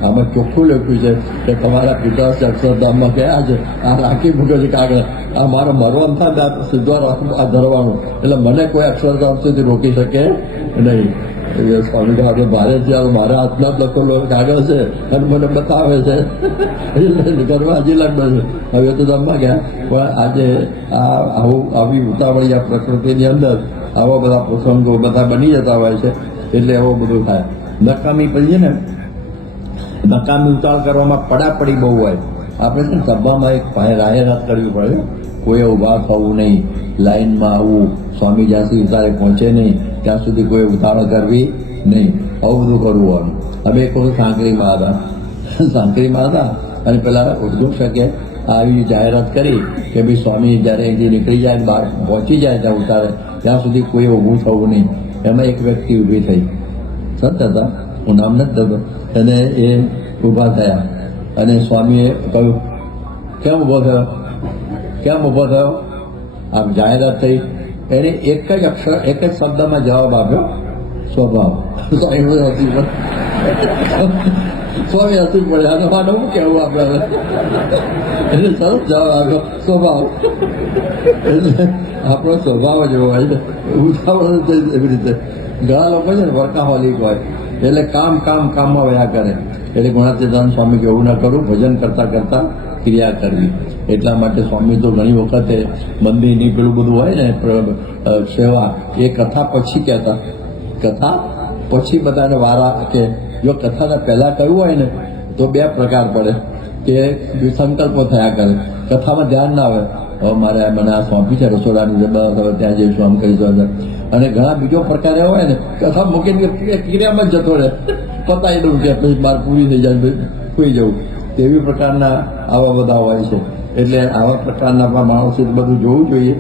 આમાં ચોખ્ખું લખ્યું છે કે તમારા પિતા અક્ષરધામમાં ગયા છે, આ રાખી મૂક્યો છે કાગળ, આ મારો મરવાનું થાય સીધો આ ધરવાનું, એટલે મને કોઈ અક્ષરધામ સુધી રોકી શકે નહીં. સ્વામી આપણે ભારે છે, મારા હાથમાં જ લખેલો કાગળ છે અને મને બતાવે છે, ઘરમાં હજી લગ્ન છે. હવે તો ધામમાં ગયા, પણ આજે આવી ઉતાવળી આ પ્રકૃતિની અંદર આવા બધા પ્રસંગો બધા બની જતા હોય છે, એટલે એવું બધું થાય. નકામી પછી ને નકામી ઉતાળ કરવામાં પડાપડી બહુ હોય. આપણે છે ને સભામાં એક રાહેરાત કરવી પડે, કોઈએ ઊભા થવું નહીં, લાઈનમાં આવવું, સ્વામી જ્યાં સુધી ઉતારે પહોંચે નહીં ત્યાં સુધી કોઈ ઉતાવળ કરવી નહીં, આવું બધું કરવું હોય. હવે એક વખત સાંકરીમાં હતા અને પેલા ઉર્દુ શકે આવી જાહેરાત કરી કે ભાઈ સ્વામી જ્યારે અહીંથી નીકળી જાય બહાર પહોંચી જાય ત્યાં ઉતારે ત્યાં સુધી કોઈ ઊભું થવું નહીં. એમાં એક વ્યક્તિ ઊભી થઈ, સત હતા, હું નામ નથી થતો, અને એ ઊભા થયા અને સ્વામીએ કહ્યું કેમ ઊભો થયો, કેમ ઊભો થયો? આમ જાહેરાત થઈ, એને એક જ અક્ષર એક જ શબ્દમાં જવાબ આપ્યો, સ્વભાવ. સ્વામી હસી પડે, આનો માનો શું કહેવું આપણે? એટલે સરસ જવાબ આવ્યો, સ્વભાવ. એટલે આપણો સ્વભાવ જ હોય છે, ઉતાવળ એવી રીતે. ઘણા લોકો છે ને વર્કાહોલિક હોય, એટલે કામમાં વયા કરે. એટલે ગુણાતીતાન સ્વામી કે એવું ના કરું, ભજન કરતા કરતા ક્રિયા કરવી. એટલા માટે સ્વામી તો ઘણી વખતે મંદિરની પેલું બધું હોય ને સેવા, એ કથા પછી કહેતા, કથા પછી બધાને વારા કે જો કથાને પહેલા કહ્યું હોય ને તો બે પ્રકાર પડે કે સંકલ્પો થયા કરે, કથામાં ધ્યાન ના આવે, હવે મારે મને આ સોંપી છે રસોડાની જબરદસ્ત, હવે ત્યાં જઈશું આમ કરીશું. અને ઘણા બીજો પ્રકાર એવો હોય ને કથા મૂકીને ક્રિયામાં જ જતો રહે, પતાવી દઉં કે પછી મારે પૂરી થઈ જાય સુઈ જવું. તેવી પ્રકારના આવા બધા હોય છે. એટલે આવા પ્રકારના માણસો બધું જોવું જોઈએ.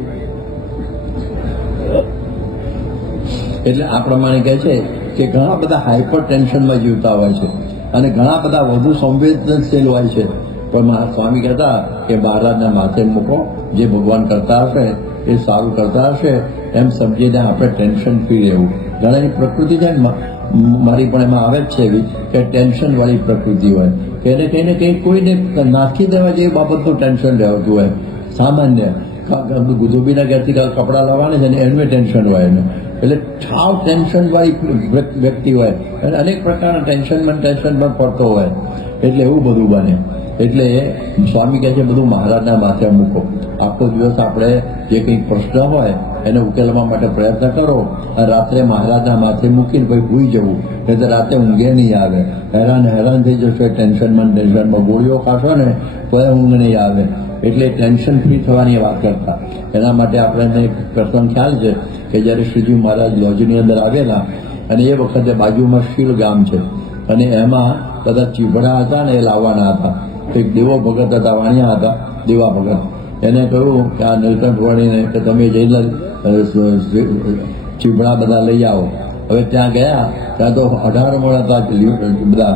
એટલે આ પ્રમાણે કહે છે કે ઘણા બધા હાઈપર ટેન્શનમાં જીવતા હોય છે અને ઘણા બધા વધુ સંવેદનશીલ હોય છે. પણ સ્વામી કહેતા કે મહારાજના માથે મૂકો, જે ભગવાન કરતા હશે એ સારું કરતા હશે એમ સમજીને આપણે ટેન્શન ફ્રી રહેવું. ઘણાની પ્રકૃતિ છે ને મારી પણ એમાં આવે જ છે એવી કે ટેન્શન વાળી પ્રકૃતિ હોય કે એને કંઈ ને કંઈ કોઈને નાખી દેવા જેવી બાબતનું ટેન્શન રહેતું હોય. સામાન્ય ધોબીના ઘેરથી કપડાં લાવવાના છે ને એનું ટેન્શન હોય એને, એટલે ઠાવ ટેન્શન વાળી વ્યક્તિ હોય અને અનેક પ્રકારના ટેન્શનમાં પડતો હોય, એટલે એવું બધું બને. એટલે સ્વામી કહે છે બધું મહારાજના માથે મૂકો. આખો દિવસ આપણે જે કંઈક પ્રશ્ન હોય એને ઉકેલવા માટે પ્રયત્ન કરો અને રાત્રે મહારાજના માથે મૂકીને પછી ભૂઈ જવું, એટલે રાતે ઊંઘે નહીં આવે, હેરાન થઈ જશો ટેન્શનમાં ગોળીઓ ખાશો ને તો ઊંઘ નહીં આવે. એટલે ટેન્શન ફ્રી થવાની વાત કરતા. એના માટે આપણને એક પ્રસંગ ખ્યાલ છે કે જ્યારે શ્રીજી મહારાજ લોજની અંદર આવેલા અને એ વખતે બાજુમાં શીલ ગામ છે અને એમાં બધા ચીભડા હતા ને એ લાવવાના હતા. એક દેવો ભગત હતા, વાણિયા હતા, દેવા ભગત. એને કહ્યું કે આ નીલકંઠ વળીને કે તમે જઈને ચીભડા બધા લઈ આવો. હવે ત્યાં ગયા ત્યાં તો 18 મણ હતા બધા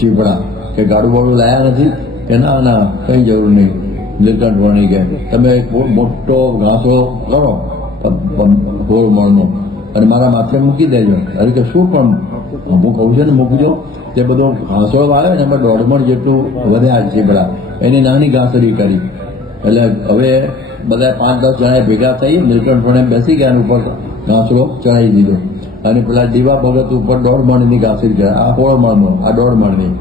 ચીભડા. કે ગાડું વાળું લાયા નથી કે ના કંઈ જરૂર નહીં. નીલકંઠ વણી ગયા તમે એક મોટો ઘાસો કરો 16 મણનો અને મારા માથે મૂકી દેજો. અરે કે શું પણ હું કહું છું ને મૂકજો. તે બધો ઘાસો આવ્યો ને એમાં 1.5 મણ જેટલું વધ્યા ચીબડા, એની નાની ઘાસરી કરી. એટલે હવે બધા 5-10 જણા ભેગા થઈ નીલકંઠ વણે બેસી ગયા ઉપર ઘાસડો ચડાવી દીધો અને પેલા દીવા ભગત ઉપર 1.5 મણની ઘાસરી ચડાવી, આ 16 મણનો, આ 1.5 મણની,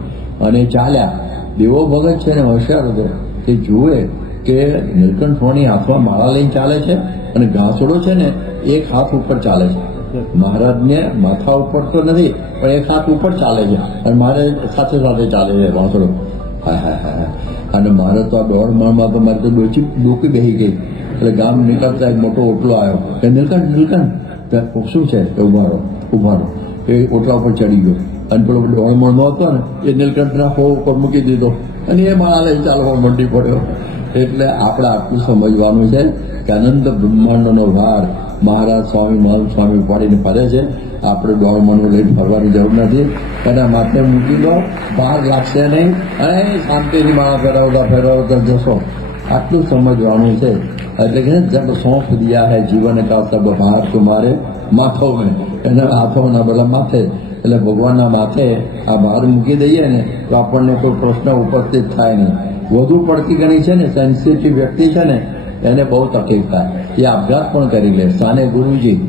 અને ચાલ્યા. દેવો ભગત છે ને હોશિયાર હતો, તે જુએ કે નીલકંઠ વણી હાથમાં માળા લઈને ચાલે છે અને ઘાસડો છે ને એક હાથ ઉપર ચાલે છે. મહારાજને માથા ઉપર તો નથી પણ એક હાથ ઉપર ચાલે છે અને મારે સાથે ચાલે છે ઘાસડો. અને મારે તો આ 1.5 મણમાં તો મારે તો ડોકી બેસી ગઈ. એટલે ગામ નીકળતા એક મોટો ઓટલો આવ્યો કે નીલકંઠ શું છે કે ઉભારો. એ ઓટલા ઉપર ચડી ગયો અને પેલો 1.5 મણનો હતો ને એ નીલકંઠના હો ઉપર મૂકી દીધો અને એ માળા લઈ ચાલવા મંડી પડ્યો. એટલે આપણે આટલું સમજવાનું છે કે અનંત બ્રહ્માંડનો ભાર મહારાજ સ્વામી મહંત સ્વામી ઉપાડીને ફરે છે. આપણે 1.5 મણ લઈને ફરવાની જરૂર નથી. એના માથે મૂકી દો, બહાર લાગશે નહીં અને શાંતિથી માળા ફેરવતા જશો. આટલું સમજવાનું છે. એટલે કે જબ સौंप दिया है जीवन का सब भार तुम्हारे माथों में, એના હાથોના બદલે માથે. એટલે ભગવાનના માથે આ ભાર મૂકી દઈએ ને તો આપણને કોઈ પ્રશ્ન ઉપસ્થિત થાય નહીં. વધુ પડતી ગણી છે ને સેન્સિટિવ વ્યક્તિ છે ને એને બહુ તકલીફ થાય. એ આપઘાત પણ કરી લે. સાને ગુરુજી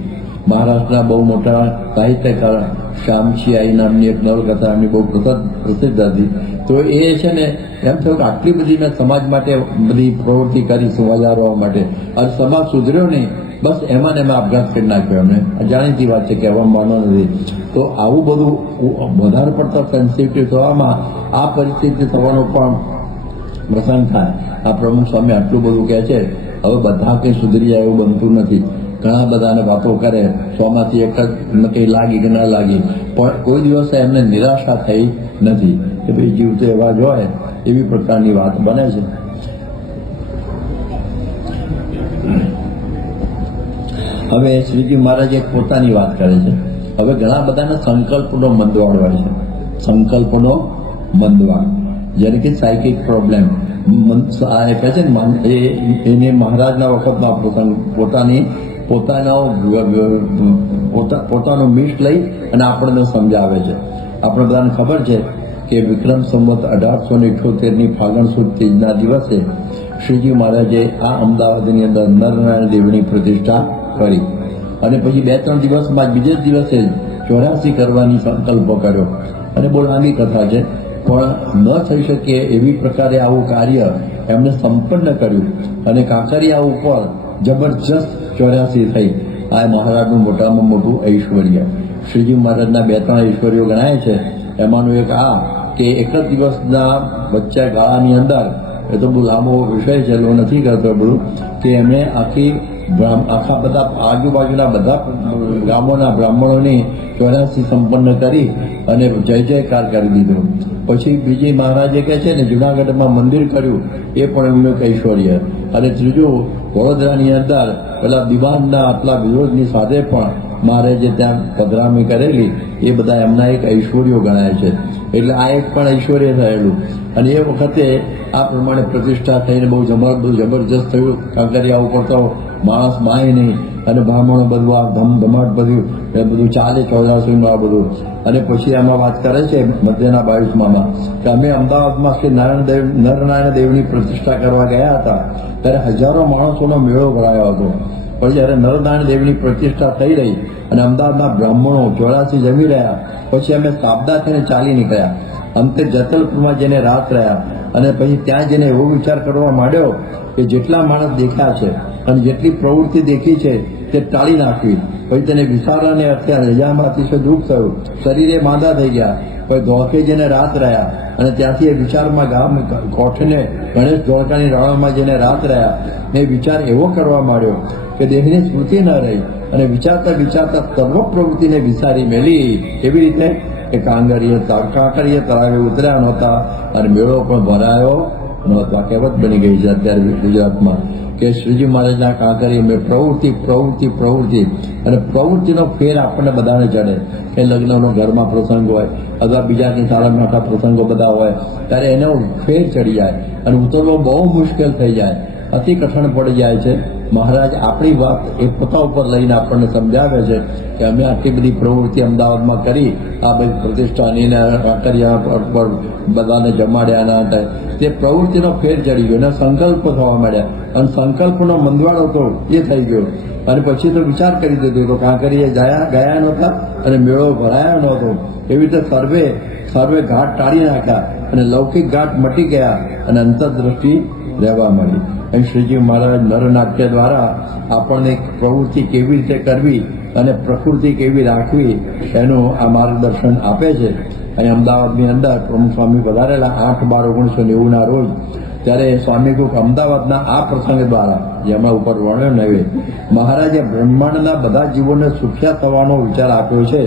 મહારાષ્ટ્રના બહુ મોટા સાહિત્યકાર શ્યામચીઆઈ નામની એક નવલકથા એમની બહુ પ્રસિદ્ધ હતી. તો એ છે ને એમ થયું કે આટલી બધી મેં સમાજ માટે બધી પ્રવૃત્તિ કરી સુધારવા માટે, અને સમાજ સુધર્યો નહીં, બસ એમાં ને એમાં આપઘાત કરી નાખ્યો. એમને જાણીતી વાત છે, કહેવામાં નથી. તો આવું બધું વધારે પડતા સેન્સિટિવ થવામાં આ પરિસ્થિતિ થવાનો પણ પ્રસંગ થાય. આ પ્રમુખ સ્વામી આટલું બધું કહે છે. હવે બધા કંઈ સુધરી જાય એવું બનતું નથી. ઘણા બધાને વાતો કરે, 100માંથી એક જ કંઈ લાગી કે ના લાગી, પણ કોઈ દિવસે એમને નિરાશા થઈ નથી કે ભાઈ જીવ તો એવા જ હોય. એવી પ્રકારની વાત બને છે. હવે શ્રીજી મહારાજ એક પોતાની વાત કરે છે. હવે ઘણા બધાને સંકલ્પનો મંદવાડ હોય છે. સંકલ્પનો મંદવાડ, જેને કે સાયકિક પ્રોબ્લેમ કહે છે ને, એને મહારાજના વખતનો પ્રસંગ પોતાનો મીટ લઈ અને આપણને સમજાવે છે. આપણે બધાને ખબર છે કે વિક્રમ સંવત 1878ની ફાગણ સુદ તેજના દિવસે શ્રીજી મહારાજે આ અમદાવાદની અંદર નરનારાયણ દેવની પ્રતિષ્ઠા કરી. અને પછી 2-3 દિવસમાં બીજે જ દિવસે 84 કરવાની સંકલ્પ કર્યો. અને બહુ લાંબી કથા છે, પણ ન થઈ શકે એવી પ્રકારે આવું કાર્ય એમને સંપન્ન કર્યું. અને કાંકરિયા ઉપર જબરજસ્ત 84 થઈ. આ મહારાજનું મોટામાં મોટું ઐશ્વર્ય. શ્રીજી મહારાજના 2-3 ઐશ્વર્યો ગણાય છે. એમાંનું એક આ કે એક જ દિવસના વચ્ચે ગાળાની અંદર, એ તો બહુ લાંબો વિષય છે, એટલો નથી કરતો બધું, કે એમણે આખા બધા આજુબાજુના બધા ગામોના બ્રાહ્મણોની 84 સંપન્ન કરી અને જય જયકાર કરી દીધો. પછી બીજી મહારાજે કહે છે ને જુનાગઢમાં મંદિર કર્યું, એ પણ એમનું એક ઐશ્વર્ય. અને ત્રીજું વડોદરાની અંદર પેલા દિવાનના આટલા વિરોધની સાથે પણ મહારાજે ત્યાં પધરામણી કરેલી, એ બધા એમના એક ઐશ્વર્યો ગણાય છે. એટલે આ એક પણ ઐશ્વર્ય થયેલું. અને એ વખતે આ પ્રમાણે પ્રતિષ્ઠા થઈને બહુ જબરજસ્ત થયું. કાંકરિયા ઉપર તો માણસ માય નહીં, અને બ્રાહ્મણો બધું આ ધમધમાટ બધું ચાલે 84નું આ બધું. અને પછી આમાં વાત કરે છે મધ્યના 22માં કે અમે અમદાવાદમાં શ્રી નરનારાયણ દેવની પ્રતિષ્ઠા કરવા ગયા હતા, ત્યારે હજારો માણસોનો મેળો ભરાયો હતો. પણ જ્યારે નરનારાયણ દેવની પ્રતિષ્ઠા થઈ રહી અને અમદાવાદના બ્રાહ્મણો 84 જમી રહ્યા, પછી અમે સાબદા થઈને ચાલી નીકળ્યા. અંતે જતલપુરમાં જઈને રાત રહ્યા. અને પછી ત્યાં જઈને એવો વિચાર કરવા માંડ્યો કે જેટલા માણસ દેખ્યા છે અને જેટલી પ્રવૃત્તિ દેખી છે તે ટાળી નાખવી. પછી તેને વિચારવાને અત્યારે રજામાંથી દુઃખ થયું, શરીરે માંદા થઈ ગયા. પછી ધોળકે જઈને રાત રહ્યા અને ત્યાંથી એ વિચારમાં ગામ કોઠને ગણેશ ધોળકાની રાણામાં જઈને રાત રહ્યા. એ વિચાર એવો કરવા માંડ્યો કે દેહની સ્મૃતિ ન રહી, અને વિચારતા વિચારતા સર્વ પ્રવૃત્તિને વિચારી મેલી. એવી રીતે કે કાંકરીએ તળાવે ઉતર્યા નહોતા અને મેળો પણ ભરાયો નહોતો. આ કહેવત બની ગઈ છે અત્યારે ગુજરાતમાં કે શ્રીજી મહારાજના કાંકરી મેં પ્રવૃત્તિ અને પ્રવૃત્તિનો ફેર આપણને બધાને ચડે. કે લગ્નનો ઘરમાં પ્રસંગ હોય અથવા બીજા કંઈ સારા મોટા પ્રસંગો બધા હોય, ત્યારે એનો ફેર ચડી જાય અને ઉતરવો બહુ મુશ્કેલ થઈ જાય, અતિ કઠણ પડી જાય છે. મહારાજ આપણી વાત એ પોતા ઉપર લઈને આપણને સમજાવે છે કે અમે આટલી બધી પ્રવૃત્તિ અમદાવાદમાં કરી, આ બધી પ્રતિષ્ઠાની કાંકરિયા પર બધાને જમાડ્યા ના થાય, તે પ્રવૃત્તિનો ફેર ચડી ગયો અને સંકલ્પ થવા માંડ્યા. અને સંકલ્પનો મંદવાડો તો એ થઈ ગયો. અને પછી તો વિચાર કરી દીધો તો કાંકરીએ ગયા નહોતા અને મેળો ભરાયો નહોતો. એવી રીતે સર્વે ઘાટ ટાળી નાખ્યા અને લૌકિક ઘાટ મટી ગયા અને અંતરદ્રષ્ટિ રહેવા મળી. અહીં શ્રીજી મહારાજ નરનાટ્ય દ્વારા આપણને પ્રવૃત્તિ કેવી રીતે કરવી અને પ્રકૃતિ કેવી રાખવી એનું આ માર્ગદર્શન આપે છે. અહીં અમદાવાદની અંદર પ્રમુખ સ્વામી વધારેલા 8/12/1990 રોજ, ત્યારે સ્વામી કુક અમદાવાદના આ પ્રસંગ દ્વારા, જેમાં ઉપર વર્ણ્યો નવે, મહારાજે બ્રહ્માંડના બધા જીવોને સુખ્યા થવાનો વિચાર આપ્યો છે,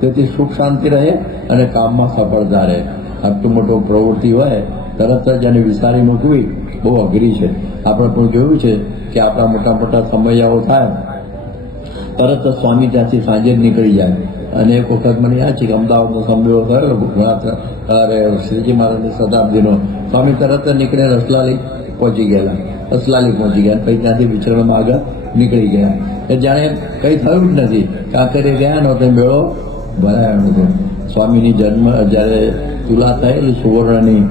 તેથી સુખ શાંતિ રહે અને કામમાં સફળતા રહે. આટલું મોટો પ્રવૃત્તિ હોય તરત જ એને વિચારી મૂકવી બહુ અઘરી છે. આપણે પણ જોયું છે કે આપણા મોટા મોટા સમયાઓ થાય તરત જ સ્વામી ત્યાંથી સાંજે જ નીકળી જાય. અને એક વખત મને યાદ છે કે અમદાવાદનો સંમેળો થયેલો શ્રીજી મહારાજની શતાબ્દીનો. સ્વામી તરત જ નીકળે રસલાલી પહોંચી ગયા, પછી ત્યાંથી વિચરણમાં આગળ નીકળી ગયા. એ જાણે કંઈ થયું જ નથી. કાંકરે ગયા નહોતો, મેળો ભરાયો નહોતો. સ્વામીની જન્મ જ્યારે તુલા થયેલી સુવર્ણની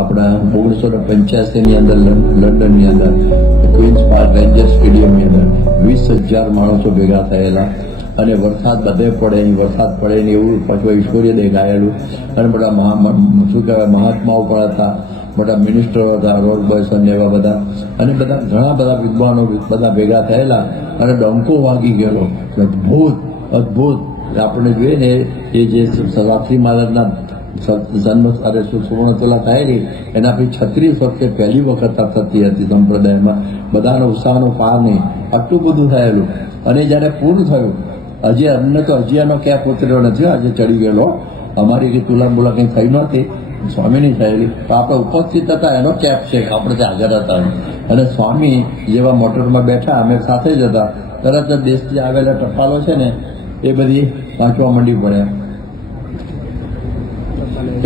આપણા 1985ની અંદર લંડનની અંદર ક્વીન્સ પાર્ક રેન્જર સ્ટેડિયમની અંદર 20,000 માણસો ભેગા થયેલા. અને વરસાદ બધે પડે, વરસાદ પડે ને એવું પાછું ઈશ્વરીય દેખાયેલું. અને બધા શું કહેવાય મહાત્માઓ પણ હતા, મોટા મિનિસ્ટરો હતા, રોડ બોયસન એવા બધા, અને બધા ઘણા બધા વિદ્વાનો બધા ભેગા થયેલા. અને ડંકો વાગી ગયેલો. અદ્ભુત આપણે જોઈએ ને એ જે શાસ્ત્રી મહારાજના જન્મ સુવર્ણ તુલા થયેલી એના પછી 36 વર્ષે પહેલી વખત આ થતી હતી સંપ્રદાયમાં. બધાનો ઉત્સાહનો પાર નહીં, આટલું બધું થયેલું. અને જ્યારે પૂર્ણ થયું, હજી અમને તો હજી એનો કેપ ઉતર્યો નથી. આજે ચડી ગયેલો, અમારી કંઈ તુલા બોલા કંઈ થઈ નહોતી, સ્વામીની થયેલી. તો આપણે ઉપસ્થિત હતા એનો કેપ છે, આપણે ત્યાં હાજર હતા. અને સ્વામી જેવા મોટરમાં બેઠા, અમે સાથે જ હતા. તરત જ દેશથી આવેલા ટપાલો છે ને એ બધી વાંચવા માંડી પડ્યા.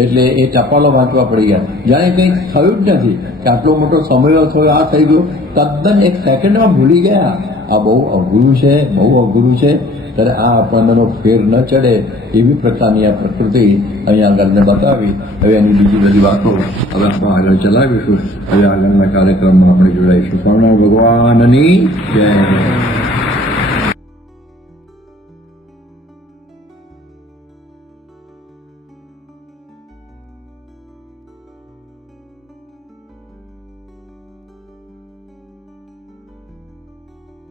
એટલે એ ટપાલો વાંચવા પડી ગયા. જાણે કંઈક થયું જ નથી કે આટલો મોટો સમય થયો, આ થઈ ગયો, તદ્દન એક સેકન્ડમાં ભૂલી ગયા. આ બહુ અઘરું છે, ત્યારે આ આપણને ફેર ન ચડે એવી પ્રકારની આ પ્રકૃતિ અહીંયા આગળને બતાવી. હવે એની બીજી બધી વાતો હવે આપણે આગળ ચલાવીશું. હવે આગળના કાર્યક્રમમાં આપણે જોડાઈશું. સ્વામિનારાયણ ભગવાનની જય.